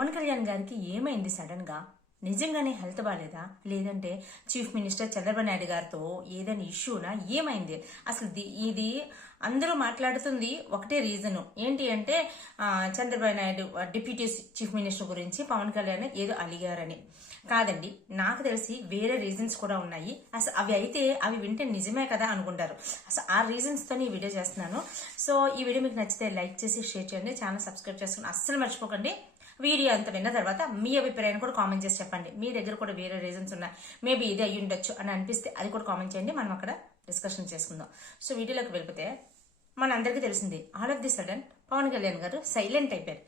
పవన్ కళ్యాణ్ గారికి ఏమైంది సడన్గా నిజంగానే హెల్త్ బాగాలేదా లేదంటే చీఫ్ మినిస్టర్ చంద్రబాబు నాయుడు గారితో ఏదైనా ఇష్యూనా? ఏమైంది? అసలు ది- ఇది అందరూ మాట్లాడుతుంది ఒకటే రీజన్. ఏంటి అంటే Chandrababu Naidu deputy chief minister గురించి పవన్ కళ్యాణ్ ఏదో అలిగారని. కాదండి నాకు తెలిసి వేరే రీజన్స్ కూడా ఉన్నాయి. అసలు అవి అయితే అవి వింటే నిజమే కదా అనుకుంటారు. అసలు ఆ రీజన్స్తో ఈ వీడియో చేస్తున్నాను. సో ఈ వీడియో మీకు నచ్చితే లైక్ చేసి షేర్ చేయండి. ఛానల్ సబ్స్క్రైబ్ చేసుకుని అస్సలు మర్చిపోకండి. వీడియో అంత విన్న తర్వాత మీ అభిప్రాయాన్ని కూడా కామెంట్ చేసి చెప్పండి. మీ దగ్గర కూడా వేరే రీజన్స్ ఉన్నాయి. మేబీ ఇది అయ్యి ఉండొచ్చు అని అనిపిస్తే అది కూడా కామెంట్ చేయండి. మనం అక్కడ డిస్కషన్ చేసుకుందాం. సో వీడియోలోకి వెళ్ళిపోతే మన అందరికీ తెలిసింది all of the sudden Pawan Kalyan గారు సైలెంట్ అయిపోయారు.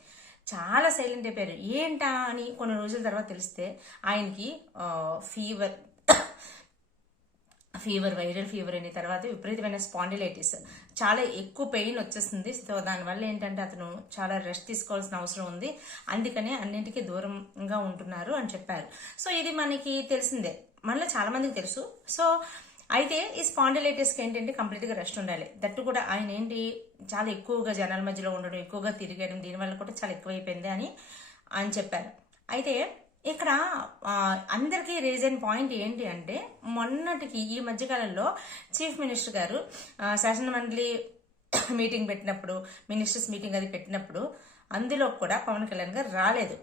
చాలా సైలెంట్ అయిపోయారు. ఏంటా అని కొన్ని రోజుల తర్వాత తెలిస్తే ఆయనకి ఫీవర్ ఫీవర్ వైరల్ ఫీవర్ అయిన తర్వాత విపరీతమైన స్పాండిలైటిస్. చాలా ఎక్కువ పెయిన్ వచ్చేస్తుంది. సో దానివల్ల ఏంటంటే అతను చాలా రెస్ట్ తీసుకోవాల్సిన అవసరం ఉంది. అందుకనే అన్నింటికీ దూరంగా ఉంటున్నారు అని చెప్పారు. సో ఇది మనకి తెలిసిందే. మనలో చాలా మందికి తెలుసు. సో అయితే ఈ స్పాండిలైటిస్కి ఏంటంటే కంప్లీట్గా రెస్ట్ ఉండాలి. దట్టు కూడా ఆయన ఏంటి చాలా ఎక్కువగా జనాల మధ్యలో ఉండడం ఎక్కువగా తిరగడం దీనివల్ల కూడా చాలా ఎక్కువైపోయింది అని ఆయన చెప్పారు. అయితే ఇక్కడ అందరికీ రీజన్ పాయింట్ ఏంటి అంటే మొన్నటికి ఈ మధ్యకాలంలో చీఫ్ మినిస్టర్ గారు శాసనమండలి మీటింగ్ పెట్టినప్పుడు మినిస్టర్స్ మీటింగ్ అది పెట్టినప్పుడు అందులో కూడా పవన్ కళ్యాణ్ గారు రాలేదు.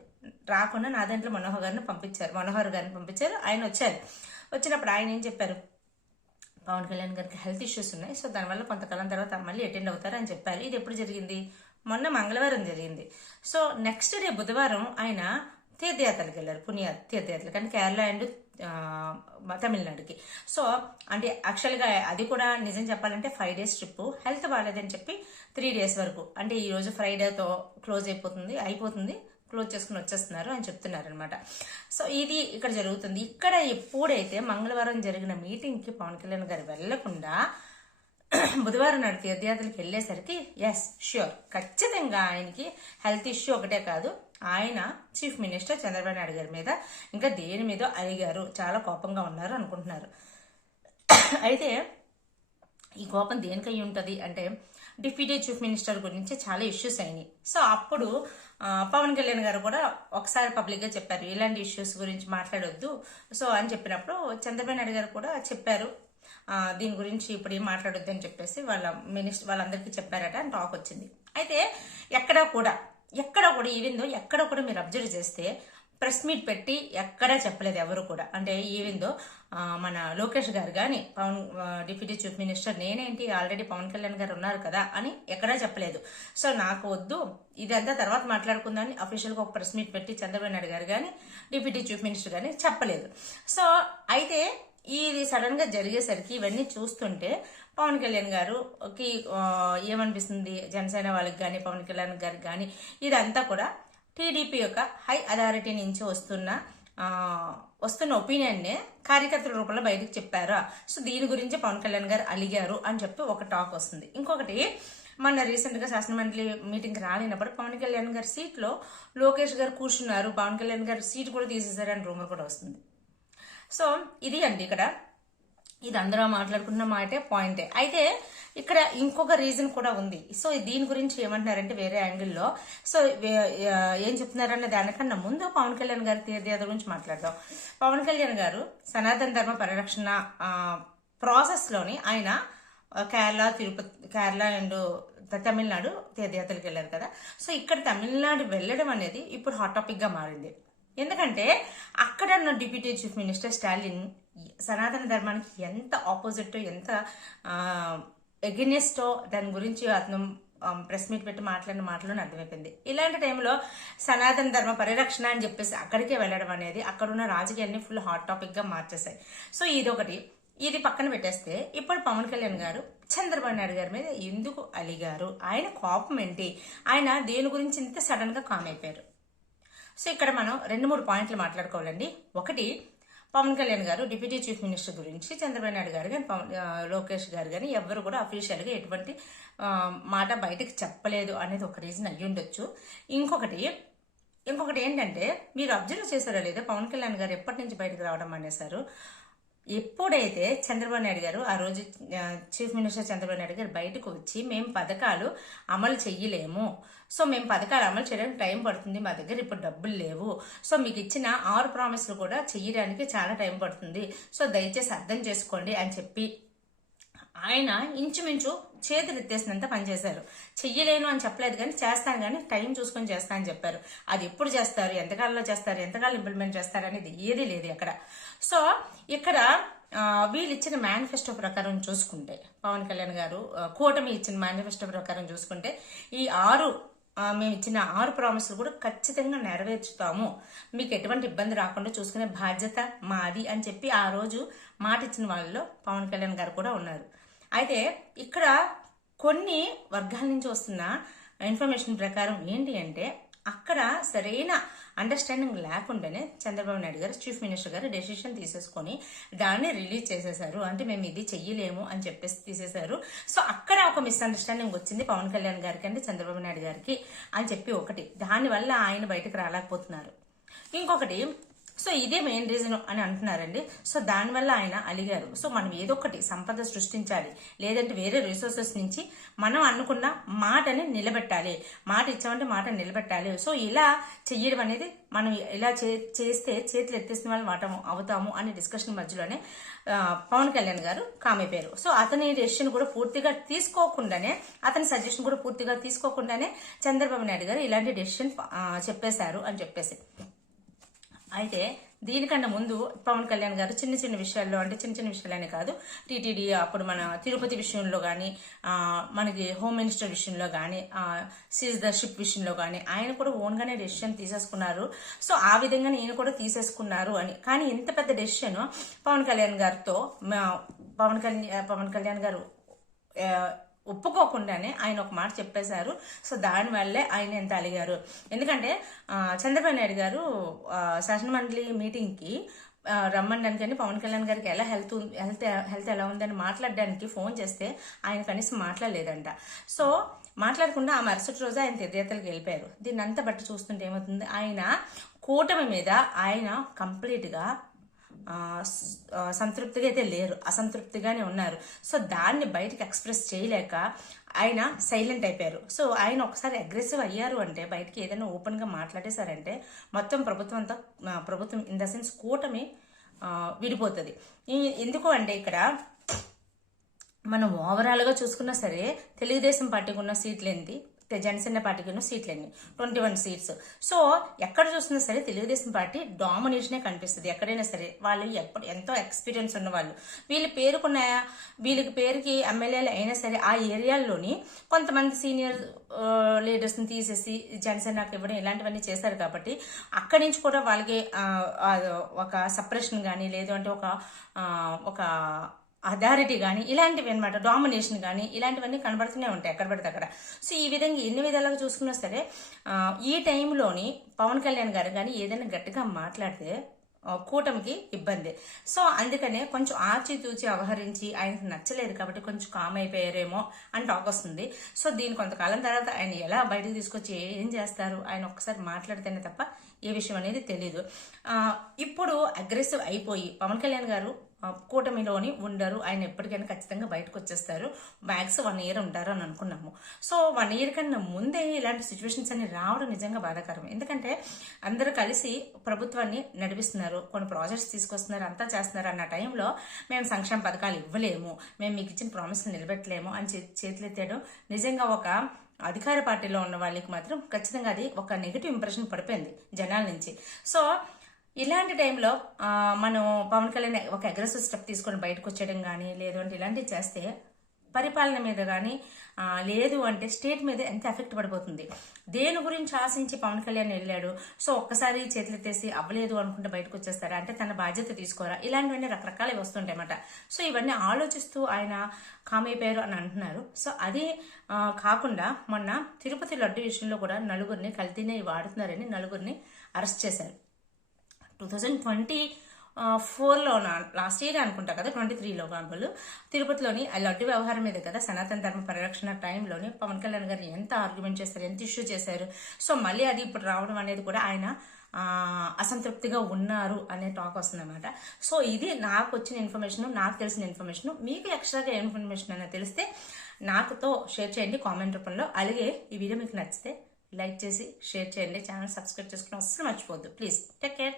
రాకుండా నా దాంట్లో మనోహర్ గారిని పంపించారు. మనోహర్ గారిని పంపించారు. ఆయన వచ్చారు. వచ్చినప్పుడు ఆయన ఏం చెప్పారు? పవన్ కళ్యాణ్ గారికి హెల్త్ ఇష్యూస్ ఉన్నాయి. సో దానివల్ల కొంతకాలం తర్వాత మళ్ళీ అటెండ్ అవుతారు అని చెప్పారు. ఇది ఎప్పుడు జరిగింది? మొన్న మంగళవారం జరిగింది. సో నెక్స్ట్ డే బుధవారం ఆయన తీర్థయాత్రలకు వెళ్ళారు పుణ్య తీర్థయాత్రలు కానీ కేరళ అండ్ తమిళనాడుకి. సో అంటే యాక్చువల్గా అది కూడా నిజం చెప్పాలంటే ఫైవ్ డేస్ ట్రిప్ హెల్త్ బాగాలేదని చెప్పి త్రీ డేస్ వరకు. అంటే ఈ రోజు ఫ్రైడేతో క్లోజ్ అయిపోతుంది అయిపోతుంది క్లోజ్ చేసుకుని వచ్చేస్తున్నారు అని చెప్తున్నారు అనమాట సో ఇది ఇక్కడ జరుగుతుంది. ఇక్కడ ఎప్పుడైతే మంగళవారం జరిగిన మీటింగ్కి పవన్ కళ్యాణ్ గారు వెళ్ళకుండా బుధవారం నాడు తీర్థయాత్రలకు వెళ్ళేసరికి ఎస్ ష్యూర్ ఖచ్చితంగా ఆయనకి హెల్త్ ఇష్యూ ఒకటే కాదు. ఆయన చీఫ్ మినిస్టర్ చంద్రబాబు నాయుడు గారి మీద ఇంకా దేని మీద అడిగారు చాలా కోపంగా ఉన్నారు అనుకుంటున్నారు. అయితే ఈ కోపం దేనికై ఉంటుంది అంటే డిప్యూటీ చీఫ్ మినిస్టర్ గురించి చాలా ఇష్యూస్ అయినాయి. సో అప్పుడు పవన్ కళ్యాణ్ గారు కూడా ఒకసారి పబ్లిక్గా చెప్పారు ఇలాంటి ఇష్యూస్ గురించి మాట్లాడొద్దు. సో అని చెప్పినప్పుడు చంద్రబాబు నాయుడు గారు కూడా చెప్పారు. దీని గురించి ఇప్పుడు ఏం మాట్లాడొద్దు అని చెప్పేసి వాళ్ళ మినిస్టర్ వాళ్ళందరికీ చెప్పారట అని టాక్ వచ్చింది. అయితే ఎక్కడ కూడా ఎక్కడ కూడా ఈవిందో ఎక్కడ కూడా మీరు అబ్జర్వ్ చేస్తే ప్రెస్ మీట్ పెట్టి ఎక్కడా చెప్పలేదు ఎవరు కూడా. అంటే ఈవెందో మన లోకేష్ గారు కానీ పవన్ డిప్యూటీ చీఫ్ మినిస్టర్ నేనేంటి ఆల్రెడీ పవన్ కళ్యాణ్ గారు ఉన్నారు కదా అని ఎక్కడా చెప్పలేదు. సో నాకు వద్దు ఇదంతా తర్వాత మాట్లాడుకుందామని అఫీషియల్గా ఒక ప్రెస్ మీట్ పెట్టి చంద్రబాబు నాయుడు గారు కానీ డిప్యూటీ చీఫ్ మినిస్టర్ కానీ చెప్పలేదు. సో అయితే ఇది సడన్గా జరిగేసరికి ఇవన్నీ చూస్తుంటే పవన్ కళ్యాణ్ గారుకి ఏమనిపిస్తుంది? జనసేన వాళ్ళకి కానీ పవన్ కళ్యాణ్ గారికి కానీ ఇదంతా కూడా టీడీపీ యొక్క హై అథారిటీ నుంచి వస్తున్న వస్తున్న ఒపీనియన్నే కార్యకర్తల రూపంలో బయటకు చెప్పారా? సో దీని గురించి పవన్ కళ్యాణ్ గారు అలిగారు అని చెప్పి ఒక టాక్ వస్తుంది. ఇంకొకటి మొన్న రీసెంట్గా శాసనమండలి మీటింగ్ రాలేనప్పుడు పవన్ కళ్యాణ్ గారి సీట్లో లోకేష్ గారు కూర్చున్నారు. పవన్ కళ్యాణ్ గారు సీట్ కూడా తీసేశారని రూమర్ కూడా వస్తుంది. సో ఇది అండి ఇక్కడ. ఇది అందరూ మాట్లాడుకున్న మాటే పాయింటే. అయితే ఇక్కడ ఇంకొక రీజన్ కూడా ఉంది. సో దీని గురించి ఏమంటున్నారంటే వేరే యాంగిల్లో. సో ఏం చెప్తున్నారన్న దానికన్నా ముందు పవన్ కళ్యాణ్ గారి తీర్థయాత్ర గురించి మాట్లాడదాం. పవన్ కళ్యాణ్ గారు సనాతన ధర్మ పరిరక్షణ ప్రాసెస్లోని ఆయన కేరళ తిరుపతి కేరళ అండ్ తమిళనాడు తీర్థయాత్రలకు వెళ్ళారు కదా. సో ఇక్కడ తమిళనాడు వెళ్ళడం అనేది ఇప్పుడు హాట్ టాపిక్గా మారింది. ఎందుకంటే అక్కడ ఉన్న డిప్యూటీ చీఫ్ మినిస్టర్ స్టాలిన్ సనాతన ధర్మానికి ఎంత ఆపోజిట్ ఎంత ఎగెనెస్టో దాని గురించి అతను ప్రెస్ మీట్ పెట్టి మాట్లాడిన మాటలోనే అర్థమైపోయింది. ఇలాంటి టైంలో సనాతన ధర్మ పరిరక్షణ అని చెప్పేసి అక్కడికే వెళ్ళడం అనేది అక్కడ ఉన్న రాజకీయాన్ని ఫుల్ హాట్ టాపిక్గా మార్చేశాయి. సో ఇది ఒకటి ఇది పక్కన పెట్టేస్తే ఇప్పుడు పవన్ కళ్యాణ్ గారు చంద్రబాబు నాయుడు గారి మీద ఎందుకు అలిగారు? ఆయన కోపం ఏంటి? ఆయన దేని గురించి ఇంత సడన్గా కామ్ అయిపోయారు? సో ఇక్కడ మనం రెండు మూడు పాయింట్లు మాట్లాడుకోవాలండి. ఒకటి పవన్ కళ్యాణ్ గారు డిప్యూటీ చీఫ్ మినిస్టర్ గురించి చంద్రబాబు నాయుడు గారు కానీ పవన్ లోకేష్ గారు కానీ ఎవ్వరు కూడా అఫీషియల్గా ఎటువంటి మాట బయటకు చెప్పలేదు అనేది ఒక రీజన్ అయ్యి ఉండొచ్చు. ఇంకొకటి ఇంకొకటి ఏంటంటే మీరు అబ్జర్వ్ చేశారో లేదా పవన్ కళ్యాణ్ గారు ఎప్పటి నుంచి బయటకు రావడం అనేసారు. ఎప్పుడైతే చంద్రబాబు నాయుడు గారు ఆ రోజు చీఫ్ మినిస్టర్ చంద్రబాబు నాయుడు గారు బయటకు వచ్చి మేము పథకాలు అమలు చెయ్యలేము. సో మేము పథకాలు అమలు చేయడానికి టైం పడుతుంది మా దగ్గర ఇప్పుడు డబ్బులు లేవు. సో మీకు ఇచ్చిన ఆరు ప్రామిస్లు కూడా చెయ్యడానికి చాలా టైం పడుతుంది. సో దయచేసి అర్థం చేసుకోండి అని చెప్పి ఆయన ఇంచుమించు చేతులు ఎత్తేసినంత పనిచేశారు. చెయ్యలేను అని చెప్పలేదు కానీ చేస్తాను కానీ టైం చూసుకొని చేస్తా అని చెప్పారు. అది ఎప్పుడు చేస్తారు? ఎంతకాలంలో చేస్తారు? ఎంతకాలం ఇంప్లిమెంట్ చేస్తారు అనేది ఏదీ లేదు ఇక్కడ. సో ఇక్కడ వీళ్ళు ఇచ్చిన మేనిఫెస్టో ప్రకారం చూసుకుంటే పవన్ కళ్యాణ్ గారు కూటమి ఇచ్చిన మేనిఫెస్టో ప్రకారం చూసుకుంటే ఈ ఆరు మేము ఇచ్చిన ఆరు ప్రామిస్లు కూడా ఖచ్చితంగా నెరవేర్చుతాము. మీకు ఎటువంటి ఇబ్బంది రాకుండా చూసుకునే బాధ్యత మాది అని చెప్పి ఆ రోజు మాట ఇచ్చిన వాళ్ళలో పవన్ కళ్యాణ్ గారు కూడా ఉన్నారు. అయితే ఇక్కడ కొన్ని వర్గాల నుంచి వస్తున్న ఇన్ఫర్మేషన్ ప్రకారం ఏంటి అంటే అక్కడ సరైన అండర్స్టాండింగ్ లేకుండానే చంద్రబాబు నాయుడు గారు చీఫ్ మినిస్టర్ గారు డెసిషన్ తీసేసుకొని దాన్ని రిలీజ్ చేసేశారు. అంటే మేము ఇది చెయ్యలేము అని చెప్పేసి తీసేశారు. సో అక్కడ ఒక మిస్అండర్స్టాండింగ్ వచ్చింది పవన్ కళ్యాణ్ గారికి అంటే చంద్రబాబు నాయుడు గారికి అని చెప్పి ఒకటి. దానివల్ల ఆయన బయటకు రాలేకపోతున్నారు. ఇంకొకటి సో ఇదే మెయిన్ రీజన్ అని అంటున్నారండి. సో దానివల్ల ఆయన అలిగారు. సో మనం ఏదో ఒకటి సంపద సృష్టించాలి. లేదంటే వేరే రిసోర్సెస్ నుంచి మనం అనుకున్న మాటని నిలబెట్టాలి. మాట ఇచ్చామంటే మాట నిలబెట్టాలి. సో ఇలా చెయ్యడం అనేది మనం ఇలా చే- చేస్తే చేతులు ఎత్తేసిన వాళ్ళు మాట అవుతాము అనే డిస్కషన్ మధ్యలోనే పవన్ కళ్యాణ్ గారు కామైపోయారు సో అతని డెసిషన్ కూడా పూర్తిగా తీసుకోకుండానే అతని సజెషన్ కూడా పూర్తిగా తీసుకోకుండానే చంద్రబాబు నాయుడు గారు ఇలాంటి డెసిషన్ చెప్పేశారు అని చెప్పేసి. అయితే దీనికన్నా ముందు పవన్ కళ్యాణ్ గారు చిన్న చిన్న విషయాల్లో అంటే చిన్న చిన్న విషయాలనే కాదు టీటీడీ అప్పుడు మన తిరుపతి విషయంలో కానీ మనకి హోమ్ మినిస్టర్ విషయంలో కానీ సీజ్ ద షిప్ విషయంలో కానీ ఆయన కూడా ఓన్గానే డెసిషన్ తీసేసుకున్నారు. సో ఆ విధంగా ఈయన కూడా తీసేసుకున్నారు అని. కానీ ఇంత పెద్ద డెసిషన్ పవన్ కళ్యాణ్ గారితో మా- పవన్ కళ్యాణ్ పవన్ కళ్యాణ్ గారు ఒప్పుకోకుండానే ఆయన ఒక మాట చెప్పేశారు. సో దానివల్లే ఆయన ఎంత అలిగారు. ఎందుకంటే చంద్రబాబు నాయుడు గారు శాసనమండలి మీటింగ్కి ఆ, అని పవన్ కళ్యాణ్ గారికి ఎలా హెల్త్ హెల్త్ హెల్త్ ఎలా ఉందని మాట్లాడడానికి ఫోన్ చేస్తే ఆయన కనీసం మాట్లాడలేదంట. సో మాట్లాడకుండా ఆ మరుసటి రోజు ఆయన తీర్థయాత్రలకు వెళ్ళిపోయారు. దీన్ని అంతా బట్టి చూస్తుంటే ఏమవుతుంది? ఆయన కూటమి మీద ఆయన కంప్లీట్గా సంతృప్తిగా అయితే లేరు అసంతృప్తిగానే ఉన్నారు. సో దాన్ని బయటకు ఎక్స్ప్రెస్ చేయలేక ఆయన సైలెంట్ అయిపోయారు. సో ఆయన ఒకసారి అగ్రెసివ్ అయ్యారు అంటే బయటికి ఏదైనా ఓపెన్గా మాట్లాడేశారంటే మొత్తం ప్రభుత్వం అంతా ప్రభుత్వం ఇన్ ద సెన్స్ కూటమి విడిపోతుంది. ఎందుకు అంటే ఇక్కడ మనం ఓవరాల్గా చూసుకున్నా సరే తెలుగుదేశం పార్టీకి ఉన్న సీట్లు ఏంటి జనసేన పార్టీకి ఉన్న సీట్లు ట్వంటీ వన్ సీట్స్. సో ఎక్కడ చూసినా సరే తెలుగుదేశం పార్టీ డామినేషనే కనిపిస్తుంది. ఎక్కడైనా సరే వాళ్ళు ఎప్పుడు ఎంతో ఎక్స్పీరియన్స్ ఉన్నవాళ్ళు. వీళ్ళు వీళ్ళ పేరుకున్న వీళ్ళకి పేరుకి ఎమ్మెల్యేలు అయినా సరే ఆ ఏరియాల్లోని కొంతమంది సీనియర్ లీడర్స్ని తీసేసి జనసేనకు ఇవ్వడం ఇలాంటివన్నీ చేశారు కాబట్టి అక్కడి నుంచి కూడా వాళ్ళకి ఒక సపరేషన్ కానీ లేదు అంటే ఒక ఒక అథారిటీ కానీ ఇలాంటివి అనమాట డామినేషన్ కానీ ఇలాంటివన్నీ కనబడుతూనే ఉంటాయి ఎక్కడ పడితే అక్కడ. సో ఈ విధంగా ఎన్ని విధాలుగా చూసుకున్నా సరే ఈ టైంలోని పవన్ కళ్యాణ్ గారు కానీ ఏదైనా గట్టిగా మాట్లాడితే కూటమికి ఇబ్బంది. సో అందుకనే కొంచెం ఆచితూచి వ్యవహరించి ఆయనకు నచ్చలేదు కాబట్టి కొంచెం కామ్ అయిపోయారేమో అని టాక్ వస్తుంది. సో దీని కొంతకాలం తర్వాత ఆయన ఎలా బయటకు తీసుకొచ్చి ఏం చేస్తారు ఆయన ఒక్కసారి మాట్లాడితేనే తప్ప ఏ విషయం అనేది తెలియదు ఇప్పుడు అగ్రెసివ్ అయిపోయి పవన్ కళ్యాణ్ గారు కూటమిలోని ఉండరు. ఆయన ఎప్పటికైనా ఖచ్చితంగా బయటకు వచ్చేస్తారు. మ్యాక్స్ వన్ ఇయర్ ఉంటారు అని అనుకున్నాము. సో వన్ ఇయర్ కన్నా ముందే ఇలాంటి సిచ్యువేషన్స్ అన్ని రావడం నిజంగా బాధాకరం. ఎందుకంటే అందరూ కలిసి ప్రభుత్వాన్ని నడిపిస్తున్నారు. కొన్ని ప్రాజెక్ట్స్ తీసుకొస్తున్నారు. అంతా చేస్తున్నారు అన్న టైంలో మేము సంక్షేమ పథకాలు ఇవ్వలేము. మేము మీకు ఇచ్చిన ప్రామిస్ని నిలబెట్టలేము అని చేతులెత్తాడు నిజంగా ఒక అధికార పార్టీలో ఉన్న వాళ్ళకి మాత్రం ఖచ్చితంగా అది ఒక నెగిటివ్ ఇంప్రెషన్ పడిపోయింది జనాల నుంచి. సో ఇలాంటి టైంలో మనం పవన్ కళ్యాణ్ ఒక అగ్రెసివ్ స్టెప్ తీసుకొని బయటకు వచ్చేయడం కానీ లేదంటే ఇలాంటివి చేస్తే పరిపాలన మీద కానీ లేదు అంటే స్టేట్ మీద ఎంత ఎఫెక్ట్ పడిపోతుంది. దేని గురించి ఆశించి పవన్ కళ్యాణ్ వెళ్ళాడు? సో ఒక్కసారి చేతులెత్తేసి అవ్వలేదు అనుకుంటే బయటకు వచ్చేస్తారా? అంటే తన బాధ్యత తీసుకోరా? ఇలాంటివన్నీ రకరకాలు వస్తుంటాయి అన్నమాట సో ఇవన్నీ ఆలోచిస్తూ ఆయన కామైపోయారు అని అంటున్నారు. సో అది కాకుండా మొన్న తిరుపతి లడ్డు విషయంలో కూడా నలుగురిని కల్తీనే వాడుతున్నారని నలుగురిని అరెస్ట్ చేశారు. టూ థౌజండ్ ట్వంటీ ఫోర్లో లాస్ట్ ఇయర్ అనుకుంటా కదా ట్వంటీ త్రీలో వాళ్ళు తిరుపతిలోని ఆ లడ్డు వ్యవహారం మీద కదా సనాతన ధర్మ పరిరక్షణ టైంలోని పవన్ కళ్యాణ్ గారిని ఎంత ఆర్గ్యుమెంట్ చేశారు ఎంత ఇష్యూ చేశారు. సో మళ్ళీ అది ఇప్పుడు రావడం అనేది కూడా ఆయన అసంతృప్తిగా ఉన్నారు అనే టాక్ వస్తుందన్నమాట. సో ఇది నాకు వచ్చిన ఇన్ఫర్మేషన్ నాకు తెలిసిన ఇన్ఫర్మేషన్ మీకు ఎక్స్ట్రాగా ఇన్ఫర్మేషన్ అనేది తెలిస్తే నాకుతో షేర్ చేయండి కామెంట్ రూపంలో. అలాగే ఈ వీడియో మీకు నచ్చితే లైక్ చేసి షేర్ చేయండి. ఛానల్ సబ్స్క్రైబ్ చేసుకుని అస్సలు మర్చిపోవద్దు. Please take care